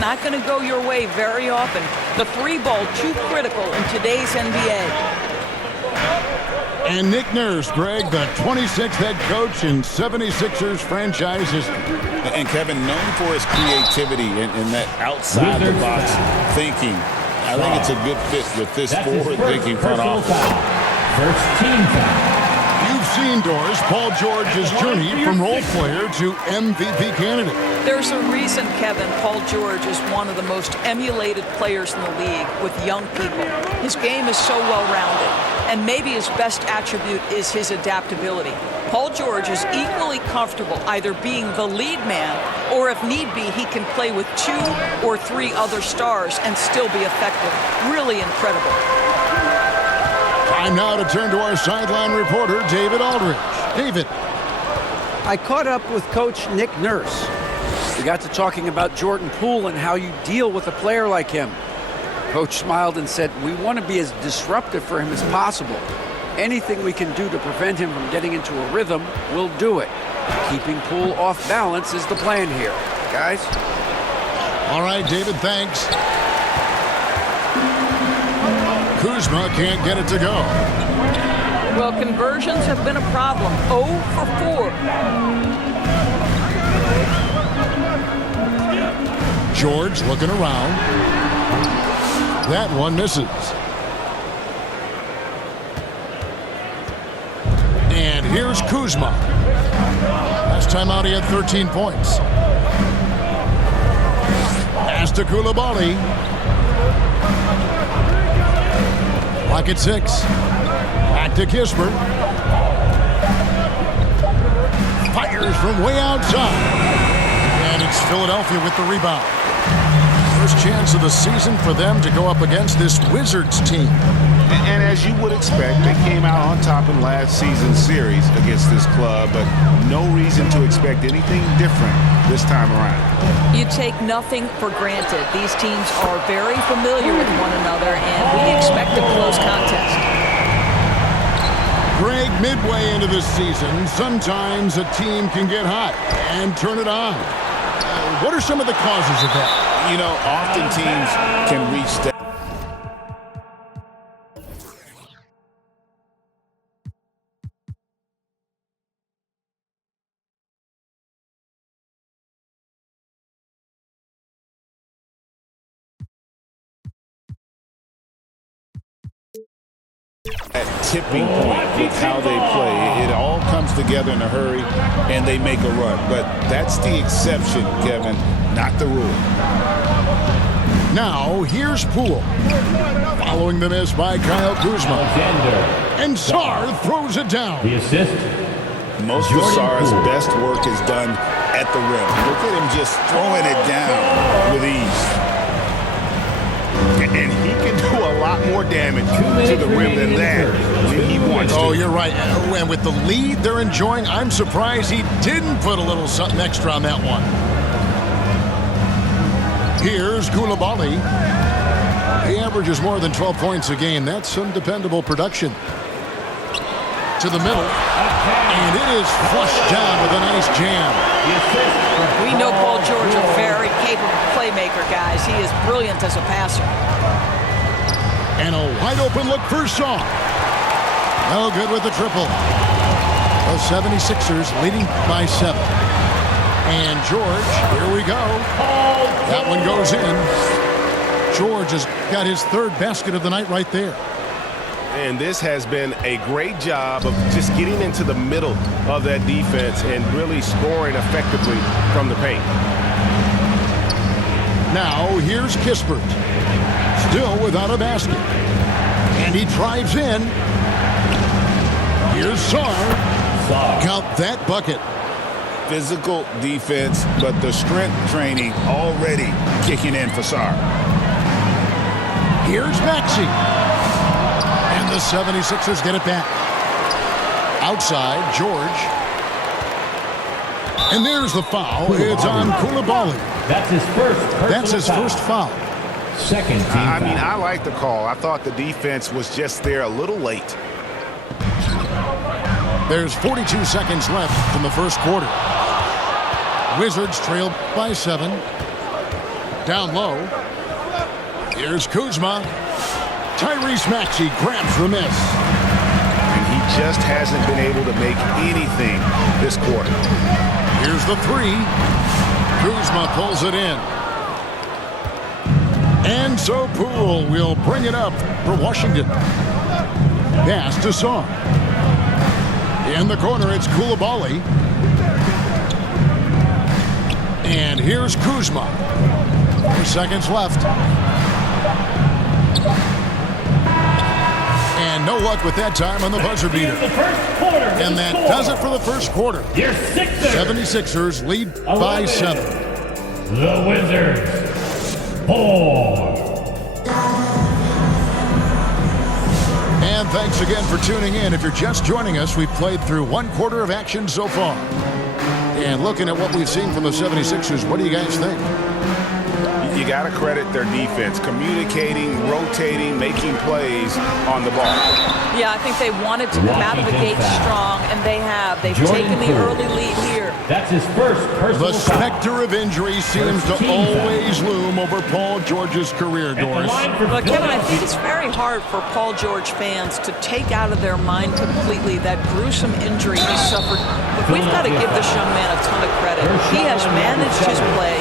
not going to go your way very often. The three ball too critical in today's NBA. And Nick Nurse, Greg, the 26th head coach in 76ers franchise history. And Kevin, known for his creativity and that outside-the-box thinking. I think it's a good fit with this forward-thinking front office. First team foul. You've seen, Doris, Paul George's journey from role player to MVP candidate. There's a reason, Kevin, Paul George is one of the most emulated players in the league with young people. His game is so well-rounded, and maybe his best attribute is his adaptability. Paul George is equally comfortable either being the lead man, or if need be, he can play with 2 or 3 other stars and still be effective. Really incredible. Time now to turn to our sideline reporter, David Aldridge. David. I caught up with Coach Nick Nurse. We got to talking about Jordan Poole and how you deal with a player like him. Coach smiled and said, we want to be as disruptive for him as possible. Anything we can do to prevent him from getting into a rhythm, we'll do it. Keeping Poole off balance is the plan here. Guys? All right, David, thanks. Kuzma can't get it to go. Well, conversions have been a problem. 0 for 4. George looking around. That one misses. And here's Kuzma. Last time out he had 13 points. Pass to Coulibaly. Clock at 6. Back to Kispert. Fires from way outside. And it's Philadelphia with the rebound. First chance of the season for them to go up against this Wizards team. And as you would expect, they came out on top in last season's series against this club, but no reason to expect anything different this time around. You take nothing for granted. These teams are very familiar with one another, and we expect a close contest. Greg, midway into this season, sometimes a team can get hot and turn it on. What are some of the causes of that? You know, often teams can reach that. That tipping point with how they play. It all comes together in a hurry, and they make a run. But that's the exception, Kevin, not the rule. Now, here's Poole. Following the miss by Kyle Kuzma. And Sarr throws it down. The assist. Most of Sarr's best work is done at the rim. Look at him just throwing it down with ease. And he can do a lot more damage to the rim than that when he wants to. Oh, you're right. And with the lead they're enjoying, I'm surprised he didn't put a little something extra on that one. Here's Coulibaly. He averages more than 12 points a game. That's some dependable production. To the middle. And it is flushed down with a nice jam. We know Paul George, a very capable playmaker, guys. He is brilliant as a passer. And a wide-open look for Sarr. No good with the triple. The 76ers leading by 7. And George, here we go. That one goes in. George has got his 3rd basket of the night right there. And this has been a great job of just getting into the middle of that defense and really scoring effectively from the paint. Now here's Kispert. Still without a basket. And he drives in. Here's Sarr. Count that bucket. Physical defense, but the strength training already kicking in for Sarr. Here's Maxey. And the 76ers get it back. Outside, George. And there's the foul. It's on Coulibaly. That's his first first foul. Second team I foul. mean, I like the call. I thought the defense was just there a little late. There's 42 seconds left in the first quarter. Wizards trail by 7. down low. Here's Kuzma. Tyrese Maxey grabs the miss. And he just hasn't been able to make anything this quarter. Here's the three. Kuzma pulls it in. And so Poole will bring it up for Washington. Pass to Song. In the corner, it's Coulibaly. And here's Kuzma. 4 seconds left. And no luck with that time on the buzzer beater. And that does it for the first quarter. Your Sixers. 76ers lead by 7. The Wizards. 4. And thanks again for tuning in. If you're just joining us, we've played through 1 quarter of action so far. And looking at what we've seen from the 76ers, what do you guys think? You got to credit their defense, communicating, rotating, making plays on the ball. Yeah, I think they wanted to come out of the gate strong, and they have. They've taken the early lead here. That's his first personal The foul. specter of injury seems to always loom over Paul George's career, Doris. But Kevin, I think it's very hard for Paul George fans to take out of their mind completely that gruesome injury he suffered. But we've got to give this young man a ton of credit. He has managed his play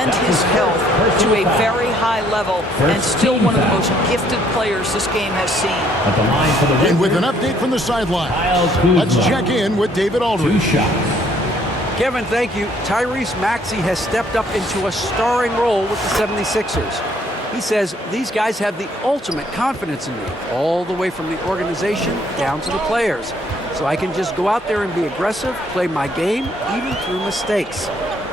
and his health to a very high level and still one of the most gifted players this game has seen. At the line for the And with an Wizards, update from the sideline, Kyle Kuzma. let's check in with David 2 Aldridge. shots. Kevin, thank you. Tyrese Maxey has stepped up into a starring role with the 76ers. He says, these guys have the ultimate confidence in me, all the way from the organization down to the players. So I can just go out there and be aggressive, play my game, even through mistakes.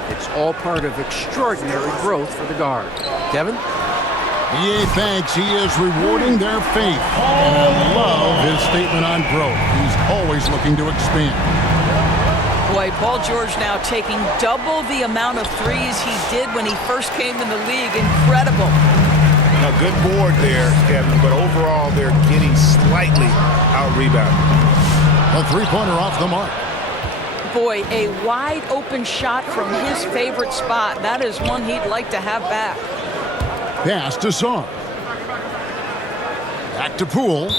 It's all part of extraordinary growth for the guard. Kevin? EA thanks he is rewarding their faith. And I love his statement on growth. He's always looking to expand. Boy, Paul George now taking double the amount of threes he did when he first came in the league. Incredible. A good board there, Kevin, but overall they're getting slightly out-rebounded. A three-pointer off the mark. Boy, a wide open shot from his favorite spot. That is one he'd like to have back. Pass to Song. Back to Poole.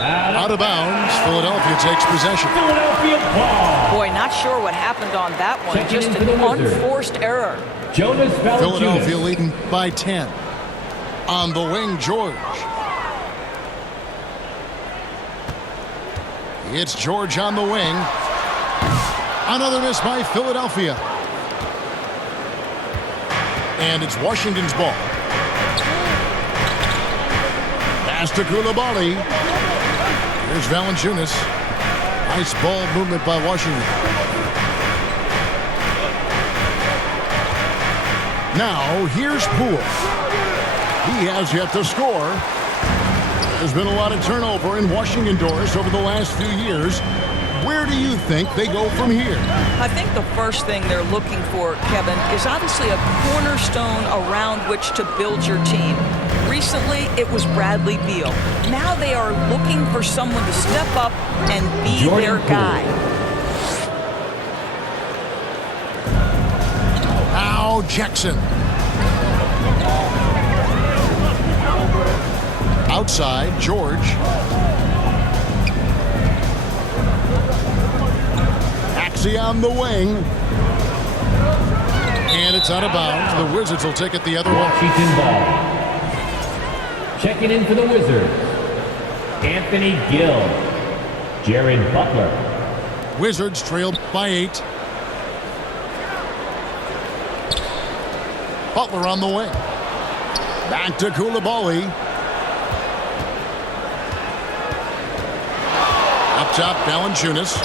Out of bounds. Philadelphia takes possession. Philadelphia ball. Boy, not sure what happened on that one. Checking Just in an for the Wizards. unforced error. Jonas Valanciunas. Philadelphia leading by 10. On the wing, George. It's George on the wing. Another miss by Philadelphia. And it's Washington's ball. Pass to Coulibaly. Here's Valanciunas. Nice ball movement by Washington. Now, here's Poole. He has yet to score. There's been a lot of turnover in Washington, Doris, over the last few years. Where do you think they go from here? I think the first thing they're looking for, Kevin, is obviously a cornerstone around which to build your team. Recently, it was Bradley Beal. Now they are looking for someone to step up and be their guy. Now Jackson. Outside, George. Maxey on the wing. And it's out of bounds. The Wizards will take it the other way. Washington ball. Checking in for the Wizards. Anthony Gill. Jared Butler. Wizards trailed by 8. Butler on the wing. Back to Coulibaly. Up top, Valanciunas.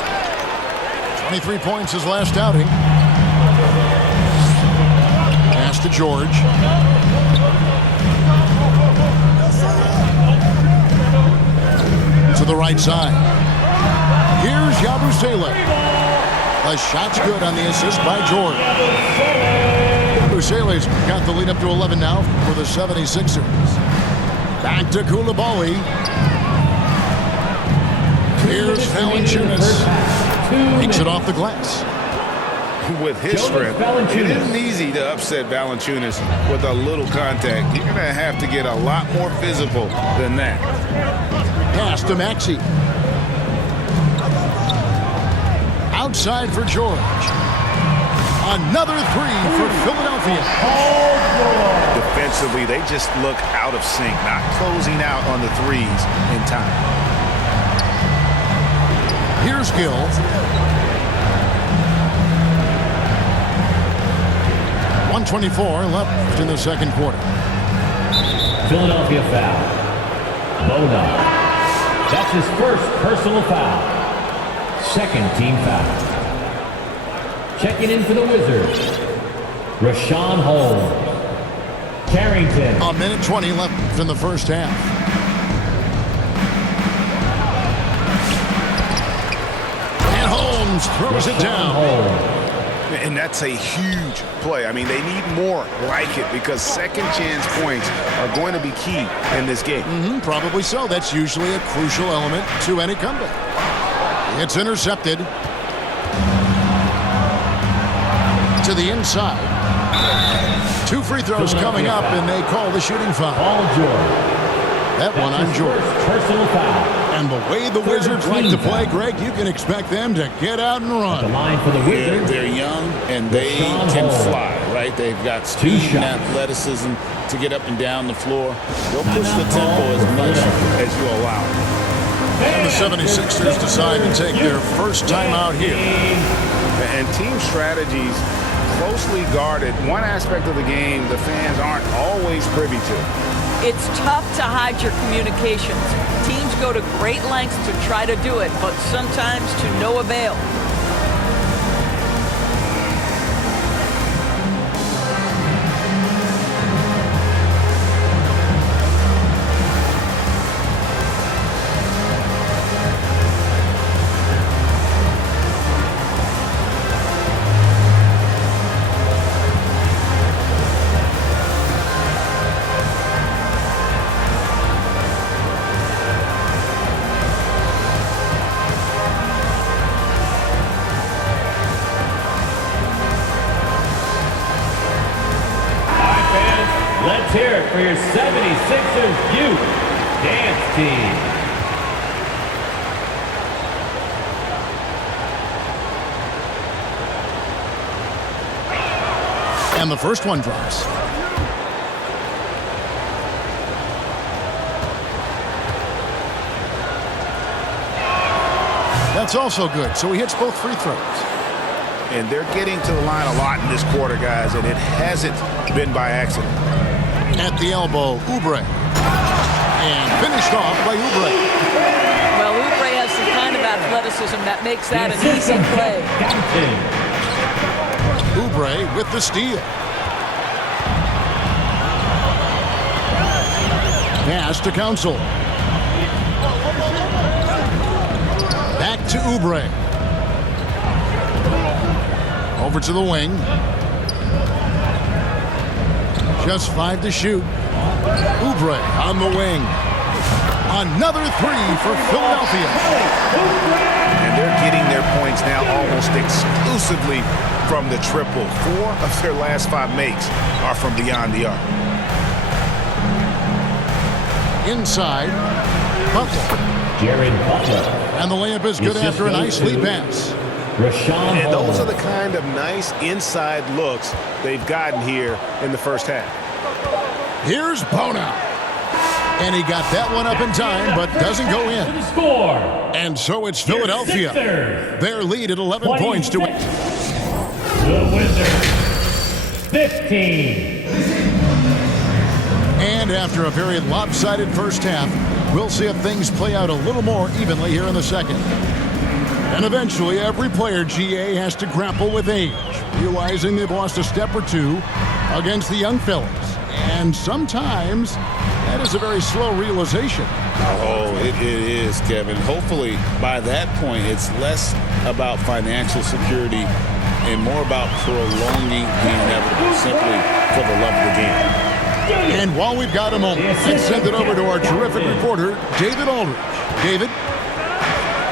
23 points his last outing. Pass to George. To the right side. Here's Yabusele. The shot's good on the assist by George. Yabusele's got the lead up to 11 now for the 76ers. Back to Coulibaly. Here's Valanciunas. Takes it off the glass. with his Jonas strength, it Valanciunas. isn't easy to upset Valanciunas with a little contact. You're going to have to get a lot more physical than that. Pass to Maxey. Outside for George. Another three for Philadelphia. Defensively, they just look out of sync, not closing out on the threes in time. Here's Gill. .124 left in the second quarter. Philadelphia foul. Bona. That's his first personal foul. Second team foul. Checking in for the Wizards, Rashawn Holmes. Carrington. A minute 20 left in the first half. And Holmes throws it down. Holmes. And that's a huge play. I mean, they need more like it because second chance points are going to be key in this game. Probably so. That's usually a crucial element to any comeback. It's intercepted. To the inside. 2 free throws coming up, and they call the shooting foul. Paul George. That one on George. Personal foul. And the way the Wizards like to play, Greg, you can expect them to get out and The run. line for the Wizards. They're young and they Rashawn can Holmes. fly, right? They've got speed and shots. athleticism to get up and down the floor. They'll push the tempo as much as you allow. And the 76ers decide to take their first time out here. And team strategies closely guarded. One aspect of the game the fans aren't always privy to. It's tough to hide your communications. Teams go to great lengths to try to do it, but sometimes to no avail. Let's hear it for your 76ers Youth Dance Team. And the first one drops. That's also good. So he hits both free throws. And they're getting to the line a lot in this quarter, guys, and it hasn't been by accident. At the elbow, Oubre. And finished off by Oubre. Well, Oubre has the kind of athleticism that makes that an easy play. Oubre with the steal. Pass to Council. Back to Oubre. Over to the wing. Just 5 to shoot. Oubre on the wing. Another three for Philadelphia. And they're getting their points now almost exclusively from the triple. 4 of their last 5 makes are from beyond the arc. Inside. Butler. Jared Butler. And the layup is good after a nice lead pass. Rashawn And those Holmes. are the kind of nice inside looks they've gotten here in the first half. Here's Bona. And he got that one up in time, but doesn't go To in. the score. And so it's Philadelphia. Sixers. Their lead at 11 points to 26. The Wizards. 15. And after a very lopsided first half, we'll see if things play out a little more evenly here in the second. And eventually, every player, GA, has to grapple with age, realizing they've lost a step or two against the young fellas. And sometimes that is a very slow realization. Oh, it is, Kevin. Hopefully, by that point, it's less about financial security and more about prolonging the inevitable, simply for the love of the game. And while we've got a moment, let's send it over to our terrific reporter, David Aldridge. David?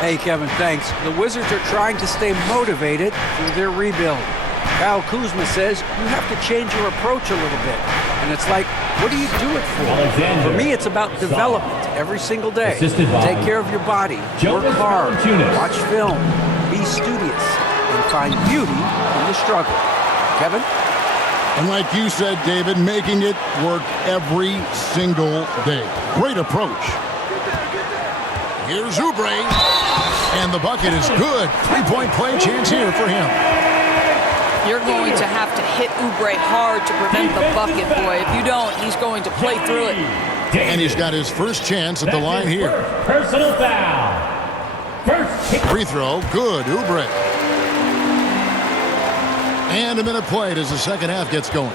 Hey, Kevin, thanks. The Wizards are trying to stay motivated through their rebuild. Kyle Kuzma says you have to change your approach a little bit. And it's like, what do you do it for? Alexander. For me, it's about development every single day. Assisted by Take care of your body, Jonas work hard, Valanciunas. watch film, be studious, and find beauty in the struggle. Kevin? And like you said, David, making it work every single day. Great approach. Here's Oubre. And the bucket is good. Three-point play chance here for him. You're going to have to hit Oubre hard to prevent the bucket, boy. If you don't, he's going to play through it. And he's got his first chance at the line here. Personal foul. First kick. Free throw, good, Oubre. And a minute played as the second half gets going.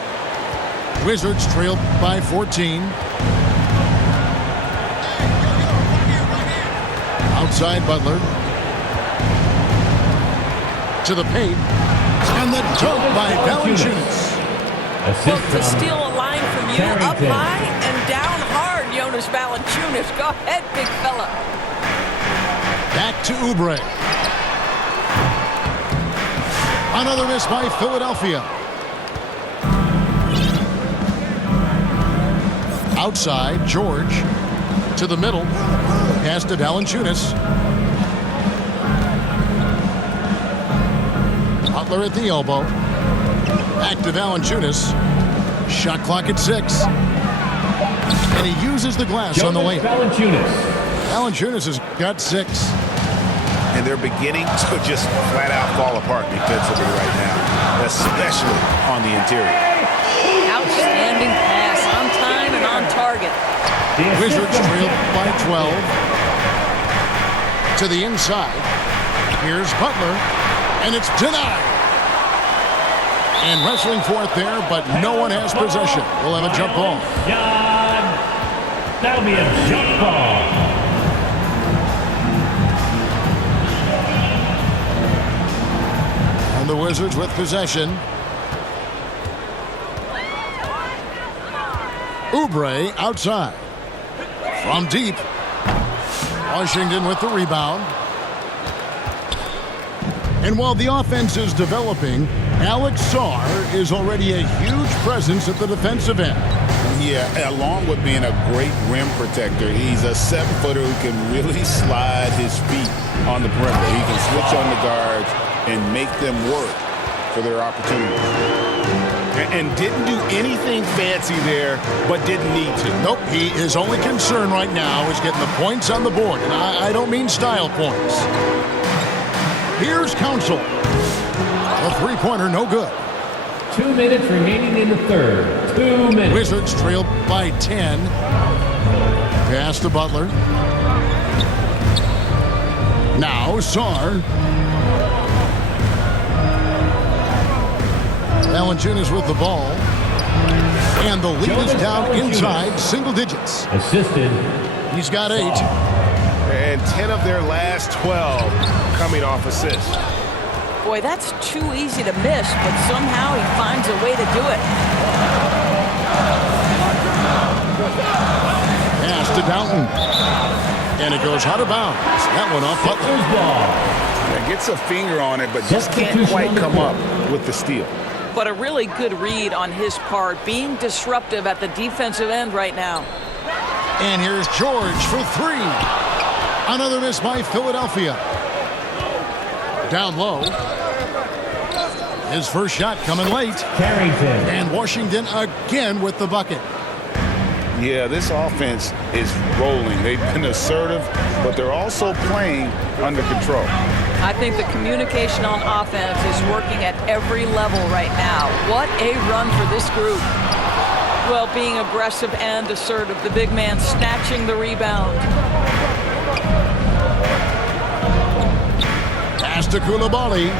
Wizards trail by 14. Outside Butler. To the paint. And the dunk by Valanciunas. Look, Assist to from steal a line from you, up Carrington. high and down hard, Jonas Valanciunas. Go ahead, big fella. Back to Oubre. Another miss by Philadelphia. Outside, George. To the middle. Pass to Valanciunas. Butler at the elbow. Back to Valanciunas. Shot clock at 6. And he uses the glass on the Jonas layup. Valanciunas. Valanciunas has got 6. And they're beginning to just flat out fall apart defensively right now, especially on the interior. Outstanding pass, on time and on target. The assist Wizards from trail Jeff by Van 12. To the inside. Here's Butler. And it's denied. And wrestling for it there, but no one has possession. We'll have a jump ball. John. That'll be a jump ball. And the Wizards with possession. Oubre outside. From deep. Washington with the rebound. And while the offense is developing, Alex Sarr is already a huge presence at the defensive end. Yeah, along with being a great rim protector, he's a 7-footer who can really slide his feet on the perimeter. He can switch on the guards and make them work for their opportunities. And didn't do anything fancy there, but didn't need to. Nope, his only concern right now is getting the points on the board. And I don't mean style points. Here's Council. A three-pointer, no good. 2 minutes remaining in the third. 2 minutes. Wizards trail by 10. Pass to Butler. Now Sarr. Valanciunas with the ball. And the lead is down inside single digits. Assisted. He's got 8. And 10 of their last 12 coming off assists. Boy, that's too easy to miss, but somehow he finds a way to do it. Pass to Downton. And it goes out of bounds. That one off Butler. Sixers ball. Yeah, gets a finger on it, but just can't quite come up with the steal. But a really good read on his part, being disruptive at the defensive end right now. And here's George for 3. Another miss by Philadelphia. Down low. His first shot coming late. Carrington. And Washington again with the bucket. Yeah, this offense is rolling. They've been assertive, but they're also playing under control. I think the communication on offense is working at every level right now. What a run for this group. Well, being aggressive and assertive. The big man snatching the rebound. Pass to Koulibaly.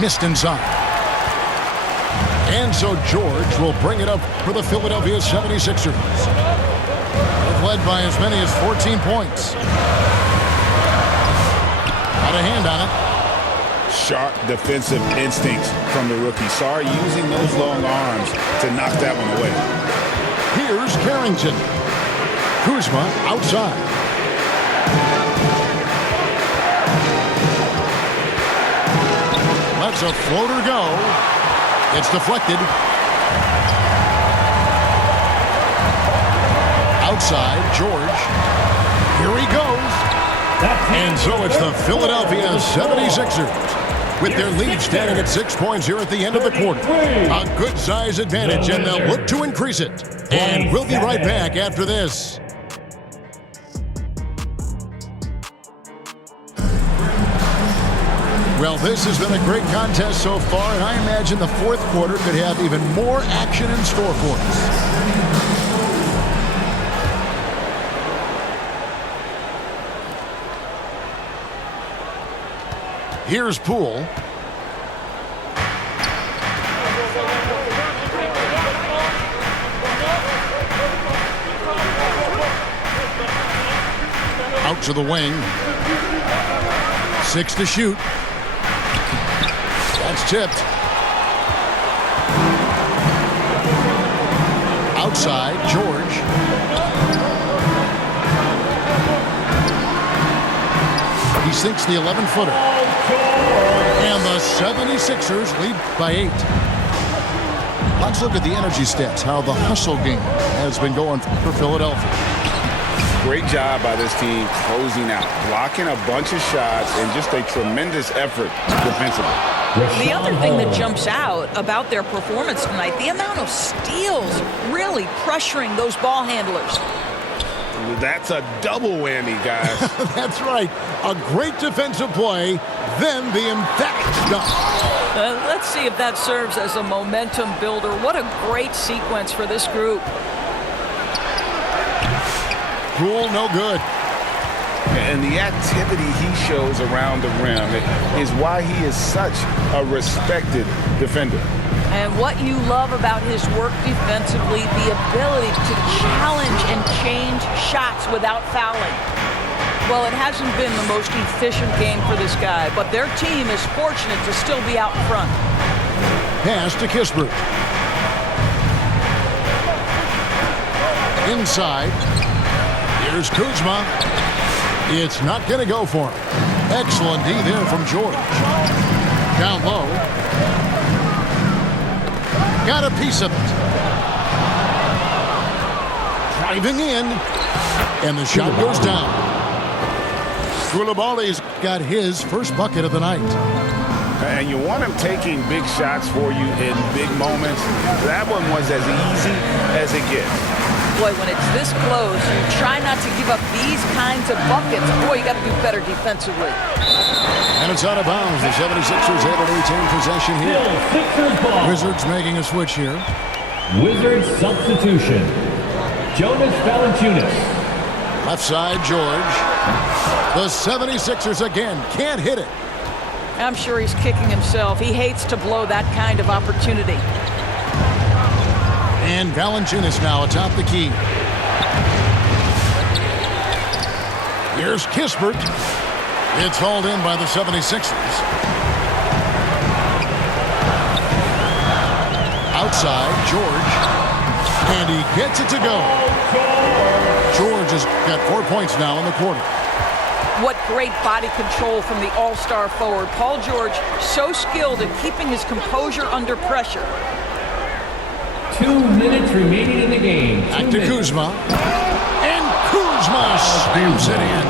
Missed inside. And so George will bring it up for the Philadelphia 76ers. They've led by as many as 14 points. Got a hand on it. Sharp defensive instincts from the rookie. Sarr using those long arms to knock that one away. Here's Carrington. Kuzma outside. lets a floater go. It's deflected. Outside, George. Here he goes. And so it's the Philadelphia 76ers with their lead standing at 6 points here at the end of the quarter. A good size advantage, and they'll look to increase it. And we'll be right back after this. Well, this has been a great contest so far, and I imagine the fourth quarter could have even more action in store for us. Here's Poole. Out to the wing. 6 to shoot. That's tipped. Outside, George. He sinks the 11-footer. And the 76ers lead by 8. Let's look at the energy stats, how the hustle game has been going for Philadelphia. Great job by this team closing out, blocking a bunch of shots, and just a tremendous effort defensively. The other thing that jumps out about their performance tonight, the amount of steals really pressuring those ball handlers. That's a double whammy, guys. That's right. A great defensive play, then the emphatic dunk. Let's see if that serves as a momentum builder. What a great sequence for this group. Poole, no good. And the activity he shows around the rim is why he is such a respected defender. And what you love about his work defensively, the ability to challenge and change shots without fouling. Well, it hasn't been the most efficient game for this guy, but their team is fortunate to still be out in front. Pass to Kispert. Inside. Here's Kuzma. It's not going to go for him. Excellent D there from George. Down low. Got a piece of it. Driving in. And the shot goes down. Koulibaly's got his first bucket of the night. And you want him taking big shots for you in big moments. That one was as easy as it gets. Boy, when it's this close, you try not to give up these kinds of buckets. Boy, you got to do better defensively. And it's out of bounds. The 76ers able to retain possession here. Sixers ball. Wizards making a switch here. Wizards substitution. Jonas Valanciunas. Left side, George. The 76ers again can't hit it. I'm sure he's kicking himself. He hates to blow that kind of opportunity. And Valanciunas now atop the key. Here's Kispert. It's hauled in by the 76ers. Outside, George. And he gets it to go. George has got 4 points now in the quarter. What great body control from the all-star forward. Paul George, so skilled at keeping his composure under pressure. 2 minutes remaining in the game. Back to Kuzma. And Kuzma slams it in.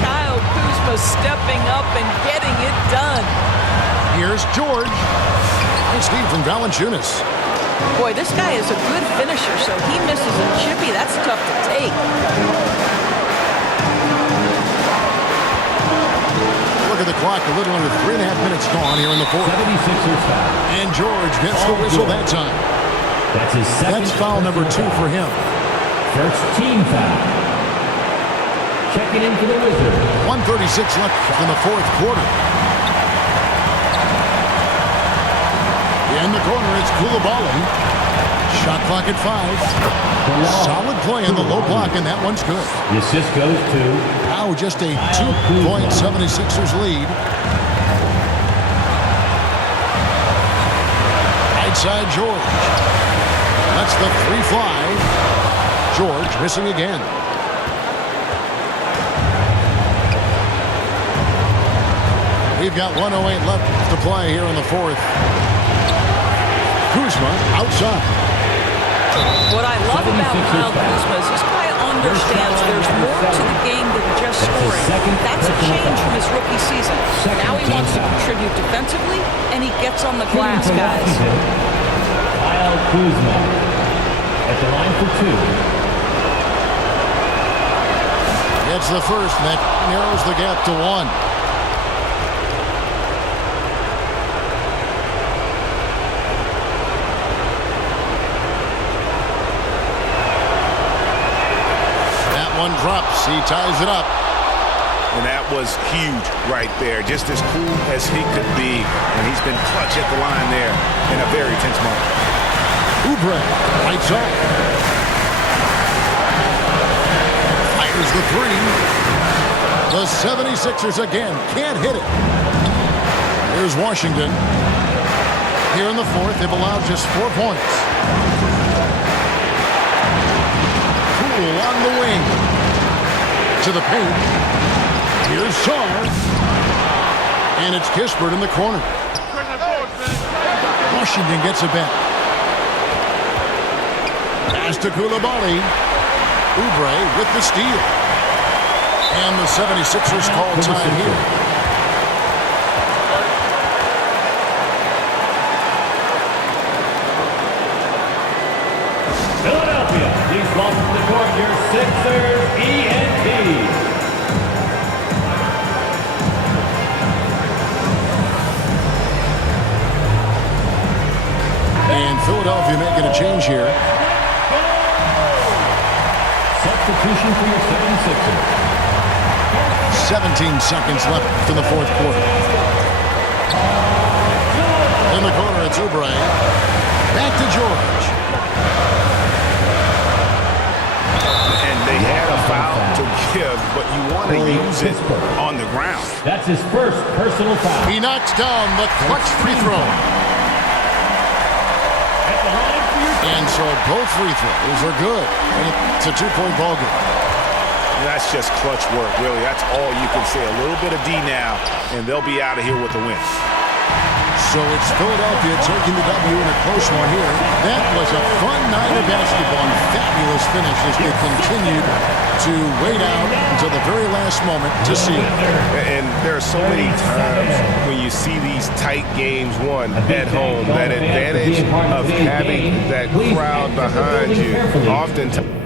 Kyle Kuzma stepping up and getting it done. Here's George. Nice feed from Valanciunas. Boy, this guy is a good finisher, so he misses a chippy. That's tough to take. Look at the clock. A little under 3.5 minutes gone here in the fourth. 76ers foul. And George gets the whistle that time. That's his second. That's foul number 2 for him. First team foul. Checking in for the Wizards. 1:36 left in the fourth quarter. In the corner, it's Koulibaly. Shot clock at 5. Solid play in the low block, and that one's good. The assist goes to Now just a 2-point 76ers lead. Right side, George. That's the 3 fly. George missing again. We've got 1:08 left to play here in the fourth. Kuzma outside. What I love about Kyle Kuzma is this guy understands there's more to the game than just scoring. That's a change from his rookie season. Now he wants to contribute defensively, and he gets on the glass, guys. Kyle Kuzma at the line for 2. Gets the first, and that narrows the gap to 1. One drops. He ties it up. And that was huge right there. Just as cool as he could be. And he's been clutch at the line there in a very tense moment. Oubre lights up. Fires the three. The 76ers again can't hit it. Here's Washington. Here in the fourth, they've allowed just 4 points. Poole on the wing. To the paint. Here's Sarr. And it's Kispert in the corner. Washington gets it back. Pass to Coulibaly. Oubre with the steal. And the 76ers call time here. Philadelphia, please welcome to the court your Sixers ENT. And Philadelphia making a change here. Substitution for your 76ers. 17 seconds left in the fourth quarter. In the corner, it's Oubre. Back to George. And they had a foul to give, but you want to use it on the ground. That's his first personal foul. He knocks down the clutch free throw. At the line for your And so both free throws are good. And it's a 2-point ball game. That's just clutch work, really. That's all you can say. A little bit of D now, and they'll be out of here with the win. So it's Philadelphia taking the W in a close one here. That was a fun night of basketball and fabulous finish as they continued to wait out until the very last moment to see it. And there are so many times when you see these tight games won at home, that advantage of having that crowd behind you oftentimes